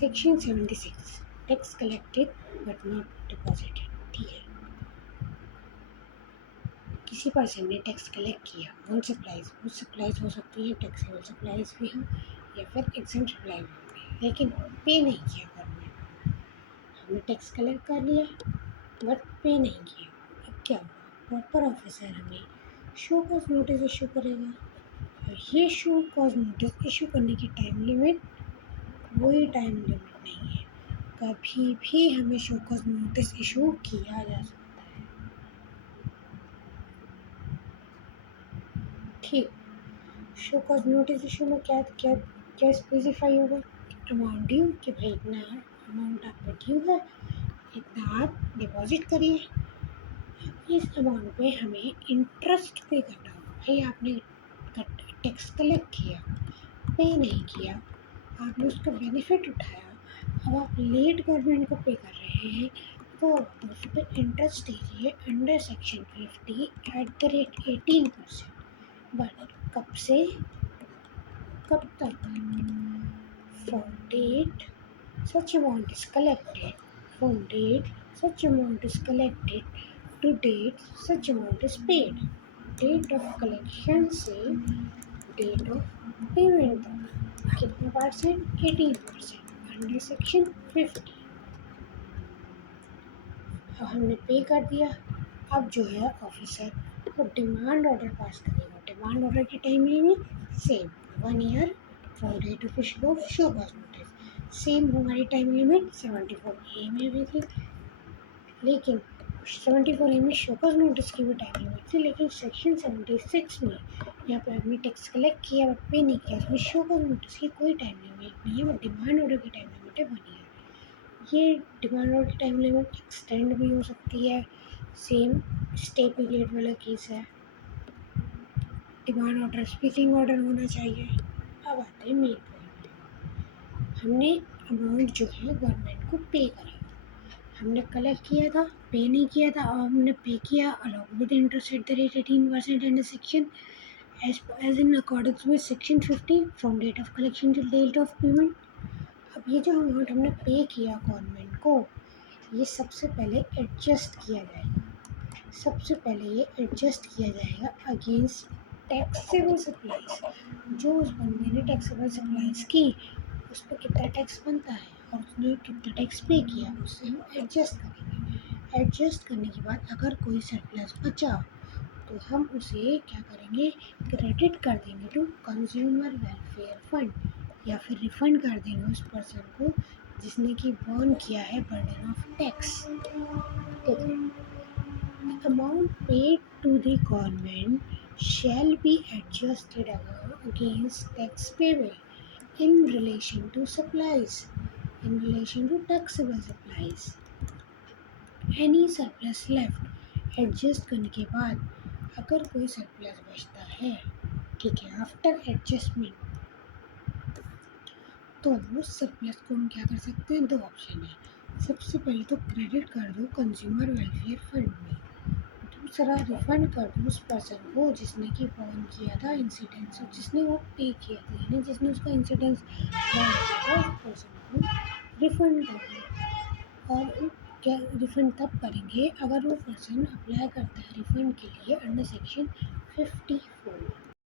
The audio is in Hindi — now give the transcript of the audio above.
Section 76 tax collected but not deposited. ठीक है, किसी पर्सन ने टैक्स कलेक्ट किया ऑन सप्लाईज, वो सप्लाईज हो सकती है टैक्सेबल सप्लाईज भी हों या फिर एग्जम्प्ट सप्लाई भी हों, लेकिन पे नहीं किया गवर्नमेंट। हमने टैक्स कलेक्ट कर लिया बट पे नहीं किया। अब क्या होगा, प्रॉपर ऑफिसर हमें शो कॉज नोटिस इशू करेगा, और ये शो कॉज नोटिस इशू करने की टाइम लिमिट कोई टाइम लिमिट नहीं है, कभी भी हमें शो कॉज नोटिस इशू किया जा सकता है। ठीक, शो कॉज नोटिस इशू में क्या क्या क्या स्पेसिफाई होगा, अमाउंट ड्यू, कि भाई इतना अमाउंट आपका ड्यू है, इतना आप डिपॉजिट करिए। इस अमाउंट पे हमें इंटरेस्ट पे करना होगा। भाई आपने टैक्स कलेक्ट किया, पे नहीं किया, आपने उसका बेनिफिट उठाया, अब आप लेट गवर्नमेंट को पे कर रहे हैं, तो उस पर इंटरेस्ट दीजिए अंडर सेक्शन 50 बट कब से कब तक, from date such amount is collected, from date such amount is collected to date such amount is paid। Date of collection से डेट ऑफ पेमेंट तक कितना परसेंट, 18% अंडर सेक्शन 50। अब हमने पे कर दिया, अब जो है ऑफिसर को डिमांड ऑर्डर पास करेगा। डिमांड ऑर्डर की time limit same 1 year from date of issue of show cause notice. Same हमारी टाइम लिमिट 74A में भी थी, लेकिन 74A में शो कॉज नोटिस की भी टाइम लिमिट थी, लेकिन सेक्शन 76 में यहाँ पे आपने टैक्स कलेक्ट किया बट पे नहीं किया, उसमें शो कॉज नोटिस की कोई टाइम लिमिट नहीं है, वो डिमांड ऑर्डर की टाइम लिमिट है 1 ईयर। ये डिमांड ऑर्डर की टाइम लिमिट एक्सटेंड भी हो सकती है, सेम स्टे पीरियड वाला केस है। डिमांड ऑर्डर स्पीकिंग ऑर्डर होना चाहिए। अब आते हैं मेन पॉइंट, हमने अमाउंट जो है गवर्नमेंट को पे करा, हमने कलेक्ट किया था, पे नहीं किया था, अब हमने पे किया along with interest at the rate 18% under section as in according with section 50 from date of collection till date of payment. अब ये जो अमाउंट हमने पे किया गवर्नमेंट को, ये सबसे पहले एडजस्ट किया जाएगा। सबसे पहले ये एडजस्ट किया जाएगा अगेंस्ट टैक्सेबल सप्लाईज। जो उस बंदे ने टैक्सेबल सप्लाईज की, उस पर कितना टैक्स बनता है और उसने कितना टैक्स पे किया, उससे हम एडजस्ट करेंगे। एडजस्ट करने के बाद अगर कोई सरप्लस बचा तो हम उसे क्या करेंगे, क्रेडिट कर देंगे टू कंज्यूमर वेलफेयर फंड, या फिर रिफंड कर देंगे उस पर्सन को जिसने कि बर्न किया है बर्डन ऑफ टैक्स। ठीक है, the amount paid to the government shall be adjusted against tax payable in relation to supplies, in relation to taxable supplies. Any surplus left, adjust करने के बाद अगर कोई सरप्लस बचता है, ठीक है, आफ्टर एडजस्टमेंट, तो उस सरप्लस को हम क्या कर सकते हैं, दो ऑप्शन है। सबसे पहले तो क्रेडिट कर दो कंज्यूमर वेलफेयर फंड में, दूसरा रिफंड कर दो उस पर्सन को जिसने कि बर्न किया था इंसिडेंस, और जिसने वो पे किया था, यानी जिसने उसका इंसिडेंस बर्न किया था उस पर्सन को रिफंड कर दो। और क्या रिफ़ंड तब करेंगे अगर वो पर्सन अप्लाई करता है रिफ़ंड के लिए अंडर सेक्शन 54।